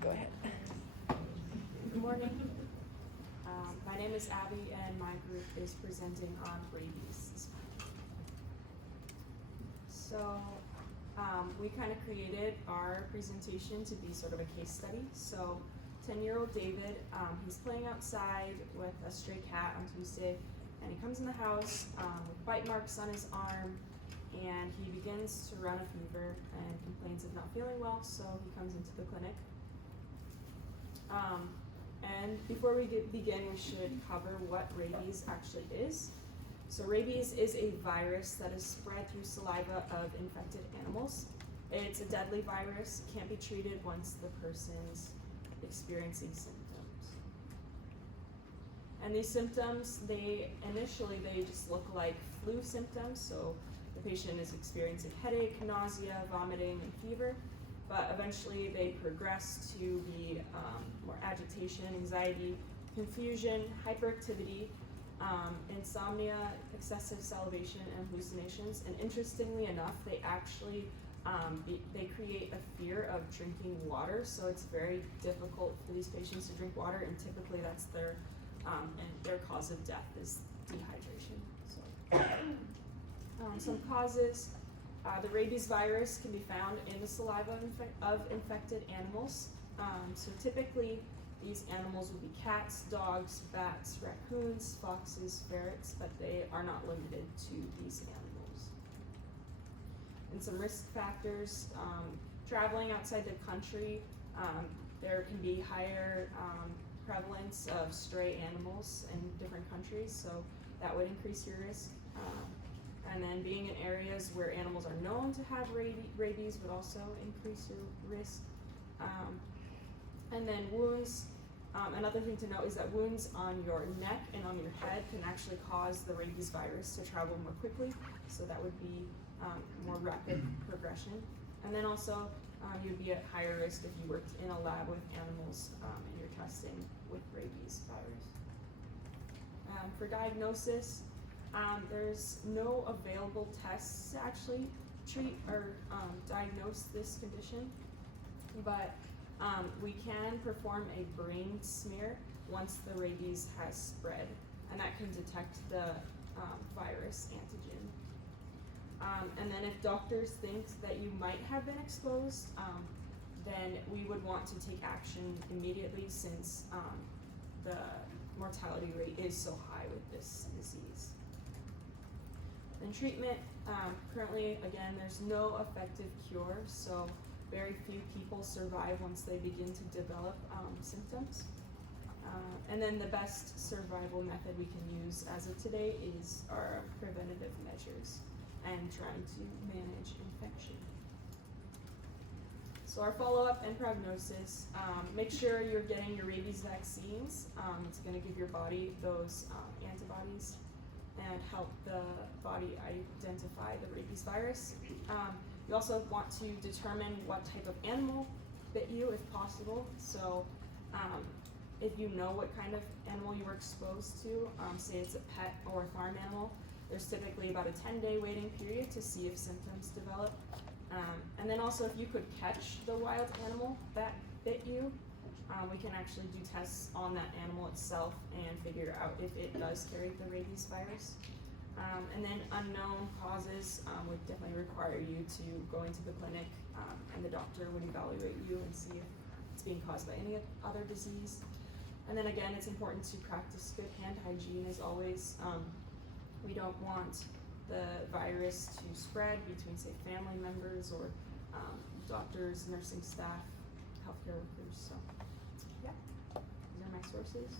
Go ahead. Good morning. My name is Abby, and my group is presenting on rabies. So we kind of created our presentation to be sort of a case study. So 10-year-old David, he's playing outside with a stray cat on Tuesday, and he comes in the house with bite marks on his arm, and he begins to run a fever and complains of not feeling well, so he comes into the clinic. And before we begin, we should cover what rabies actually is. So rabies is a virus that is spread through saliva of infected animals. It's a deadly virus, can't be treated once the person's experiencing symptoms. And these symptoms, initially just look like flu symptoms. So the patient is experiencing headache, nausea, vomiting, and fever. But eventually they progress to be more agitation, anxiety, confusion, hyperactivity, insomnia, excessive salivation, and hallucinations. And interestingly enough, they actually they create a fear of drinking water. So it's very difficult for these patients to drink water, and typically that's their cause of death is dehydration. So some causes. The rabies virus can be found in the saliva of infected animals. So typically, these animals would be cats, dogs, bats, raccoons, foxes, ferrets, but they are not limited to these animals. And some risk factors, traveling outside the country, there can be higher prevalence of stray animals in different countries, so that would increase your risk. And then being in areas where animals are known to have rabies would also increase your risk. And then wounds, another thing to note is that wounds on your neck and on your head can actually cause the rabies virus to travel more quickly, so that would be more rapid progression. And then also you'd be at higher risk if you worked in a lab with animals and you're testing with rabies virus. For diagnosis, there's no available tests to actually treat or diagnose this condition, but we can perform a brain smear once the rabies has spread, and that can detect the virus antigen. And then if doctors think that you might have been exposed, then we would want to take action immediately, since the mortality rate is so high with this disease. And treatment, currently, again, there's no effective cure, so very few people survive once they begin to develop symptoms. And then the best survival method we can use as of today is our preventative measures and trying to manage infection. So our follow-up and prognosis, make sure you're getting your rabies vaccines. It's going to give your body those antibodies and help the body identify the rabies virus. You also want to determine what type of animal bit you, if possible. So if you know what kind of animal you were exposed to, say it's a pet or a farm animal, there's typically about a 10-day waiting period to see if symptoms develop. And then also, if you could catch the wild animal that bit you, we can actually do tests on that animal itself and figure out if it does carry the rabies virus. And then unknown causes would definitely require you to go into the clinic, and the doctor would evaluate you and see if it's being caused by any other disease. And then again, it's important to practice good hand hygiene as always. We don't want the virus to spread between, say, family members or doctors, nursing staff, healthcare workers. So yeah, these are my sources.